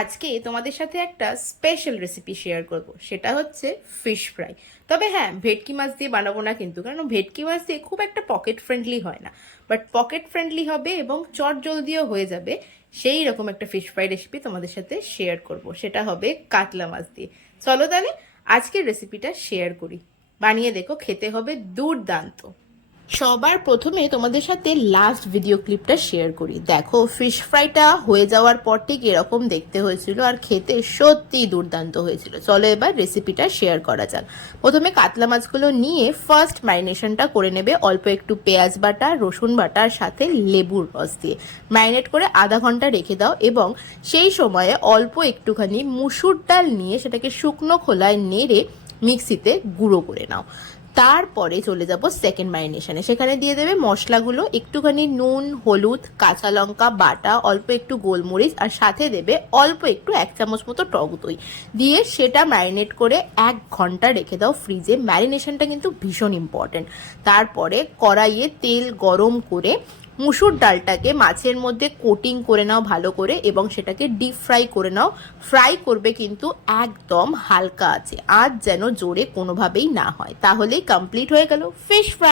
আজকে তোমাদের সাথে একটা স্পেশাল রেসিপি শেয়ার করব, সেটা হচ্ছে ফিশ ফ্রাই। তবে হ্যাঁ, ভেটকি মাছ দিয়ে বানাবো না কিন্তু, কারণ ভেটকি মাছ দিয়ে খুব একটা পকেট ফ্রেন্ডলি হয় না। বাট পকেট ফ্রেন্ডলি হবে এবং চট জলদিও হয়ে যাবে, সেই রকম একটা ফিশ ফ্রাই রেসিপি তোমাদের সাথে শেয়ার করব। সেটা হবে কাতলা মাছ দিয়ে। চলো তাহলে আজকের রেসিপিটা শেয়ার করি। বানিয়ে দেখো, খেতে হবে দুর্দান্ত। সবার প্রথমে তোমাদের সাথে লাস্ট ভিডিও ক্লিপটা শেয়ার করি। দেখো, ফিশ ফ্রাইটা হয়ে যাওয়ার পর ঠিক এরকম দেখতে হয়েছিল আর খেতে সত্যিই দুর্দান্ত হয়েছিল। চলো এবার রেসিপিটা শেয়ার করা যাক। প্রথমে কাতলা মাছগুলো নিয়ে ফার্স্ট ম্যারিনেশনটা করে নেবে অল্প একটু পেঁয়াজ বাটা, রসুন বাটার সাথে লেবুর রস দিয়ে। ম্যারিনেট করে আধা ঘন্টা রেখে দাও এবং সেই সময়ে অল্প একটুখানি মুসুর ডাল নিয়ে সেটাকে শুকনো খোলায় নেড়ে মিক্সিতে গুঁড়ো করে নাও। তারপরে চলে যাব সেকেন্ড ম্যারিনেশনে। সেখানে দিয়ে দেবে মশলাগুলো, একটুখানি নুন, হলুদ, কাঁচা লঙ্কা বাটা, অল্প একটু গোলমরিচ, আর সাথে দেবে অল্প একটু 1 চামচ মতো টক দই দিয়ে সেটা ম্যারিনেট করে 1 ঘন্টা রেখে দাও ফ্রিজে। ম্যারিনেশনটা কিন্তু ভীষণ ইম্পর্টেন্ট। তারপরে কড়াইয়ে তেল গরম করে মুসুর ডালটাকে মাছের মধ্যে কোটিং করে নাও ভালো করে এবং সেটাকে ডিপ ফ্রাই করে নাও। ফ্রাই করবে কিন্তু একদম হালকা আছে, আর যেন জোরে কোনোভাবেই না হয়। তাহলেই কমপ্লিট হয়ে গেল ফিশ ফ্রাই।